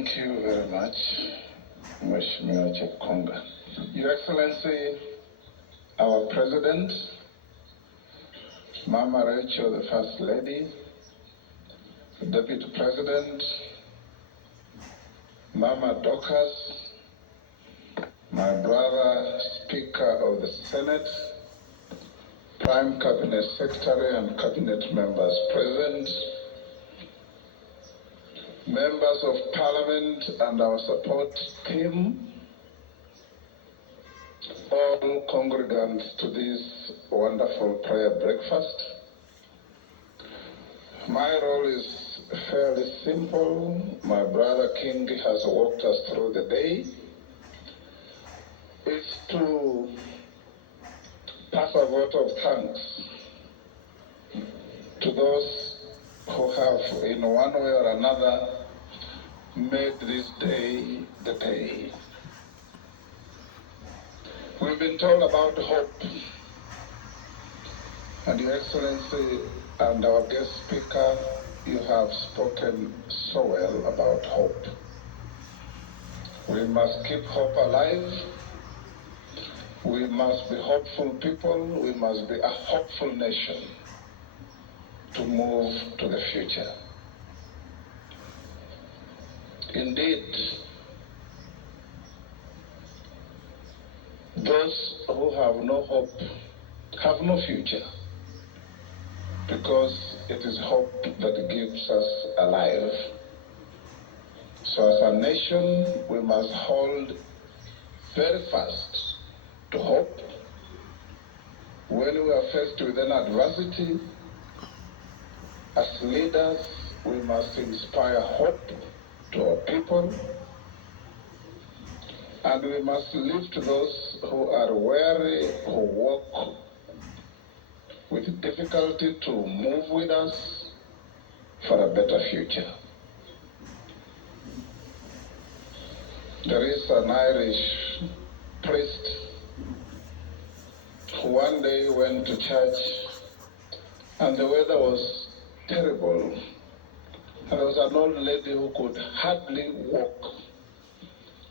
Thank you very much, Mheshimiwa Chepkonga. Your Excellency, our President, Mama Rachel, the First Lady, the Deputy President, Mama Dorcas, my brother, Speaker of the Senate, Prime Cabinet Secretary and Cabinet members present, members of Parliament and our support team, all congregants to this wonderful prayer breakfast. My role is fairly simple. My brother King has walked us through the day. It's to pass a vote of thanks to those who have, in one way or another, made this day the day. We've been told about hope, and Your Excellency and our guest speaker, you have spoken so well about hope. We must keep hope alive. We must be hopeful people. We must be a hopeful nation to move to the future. Indeed, those who have no hope have no future, because it is hope that keeps us alive. So as a nation, we must hold very fast to hope. When we are faced with an adversity, as leaders, we must inspire hope to our people, and we must lift those who are weary, who walk with difficulty, to move with us for a better future. There is an Irish priest who one day went to church and the weather was terrible. And there was an old lady who could hardly walk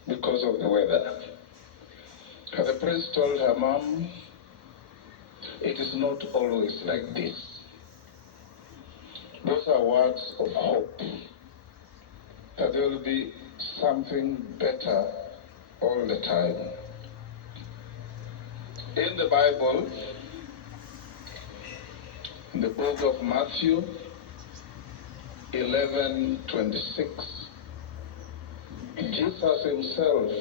because of the weather. And the priest told her, "Mom, it is not always like this." Those are words of hope, that there will be something better all the time. In the Bible, in the book of Matthew 11:26, Jesus himself,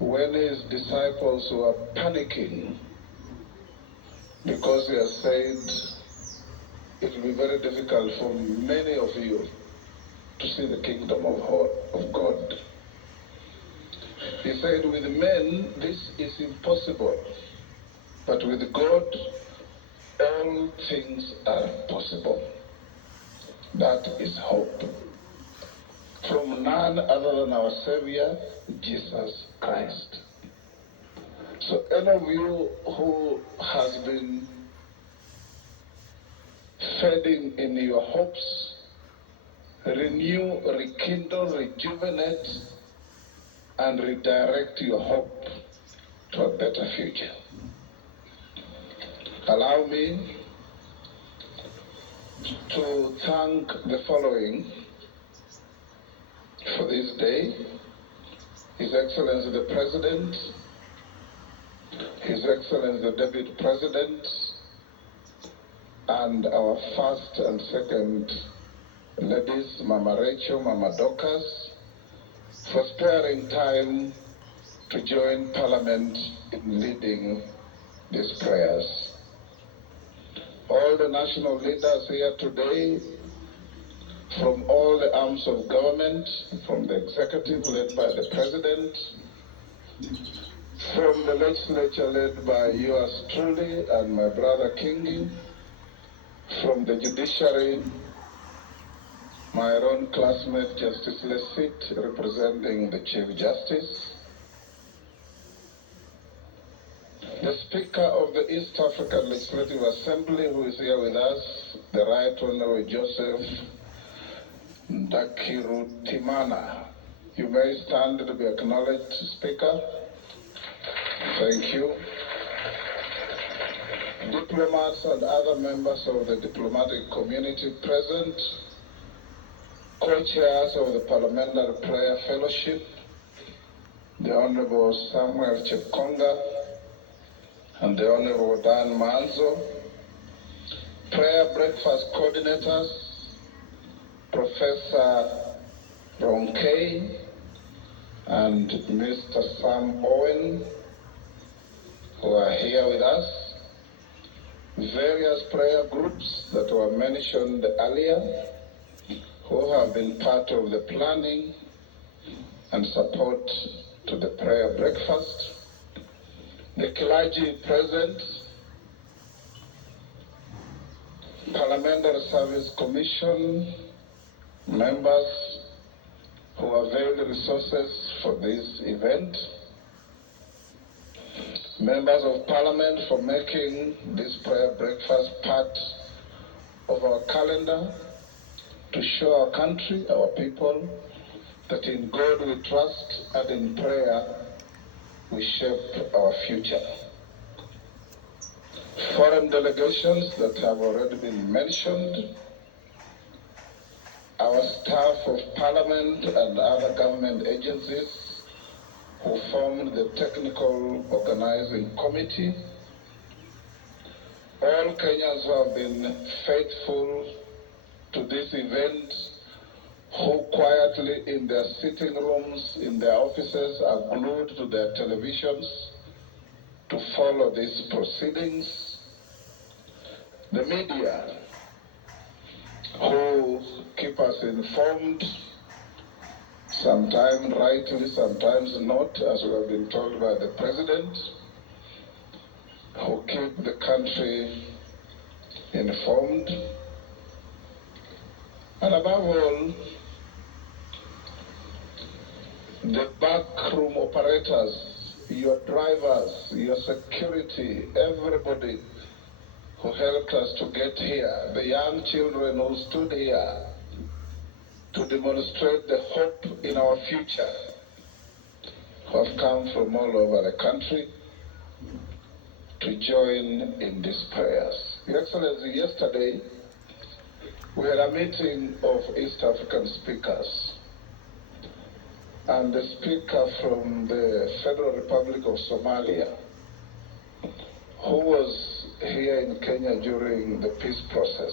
when his disciples were panicking because he has said, "It will be very difficult for many of you to see the kingdom of God." He said, "With men this is impossible, but with God all things are possible." That is hope, from none other than our Savior, Jesus Christ. So any of you who has been fading in your hopes, renew, rekindle, rejuvenate, and redirect your hope to a better future. Allow me to thank the following for this day: His Excellency the President, His Excellency the Deputy President, and our first and second ladies, Mama Rachel, Mama Dorcas, for sparing time to join Parliament in leading these prayers. All the national leaders here today, from all the arms of government, from the executive led by the President, from the legislature led by yours truly and my brother Kingi, from the judiciary, my own classmate Justice Lesit, representing the Chief Justice, the Speaker of the East African Legislative Assembly, who is here with us, the Right Honorable Joseph Ndakirutimana. You may stand to be acknowledged, Speaker. Thank you. Diplomats and other members of the diplomatic community present, co-chairs of the Parliamentary Prayer Fellowship, the Honorable Samuel Chepkonga and the Honorable Dan Manzo, prayer breakfast coordinators, Professor Ronkei and Mr. Sam Owen, who are here with us, various prayer groups that were mentioned earlier, who have been part of the planning and support to the prayer breakfast, the clergy present, Parliamentary Service Commission members who availed resources for this event, members of Parliament for making this prayer breakfast part of our calendar to show our country, our people, that in God we trust and in prayer we shape our future. Foreign delegations that have already been mentioned, our staff of Parliament and other government agencies who formed the Technical Organizing Committee, all Kenyans who have been faithful to this event, who quietly in their sitting rooms, in their offices, are glued to their televisions to follow these proceedings, the media who keep us informed, sometimes rightly, sometimes not, as we have been told by the President, who keep the country informed, and above all, the backroom operators, your drivers, your security, everybody who helped us to get here, the young children who stood here to demonstrate the hope in our future, who have come from all over the country to join in these prayers. Your Excellency, yesterday we had a meeting of East African speakers, and the speaker from the Federal Republic of Somalia, who was here in Kenya during the peace process,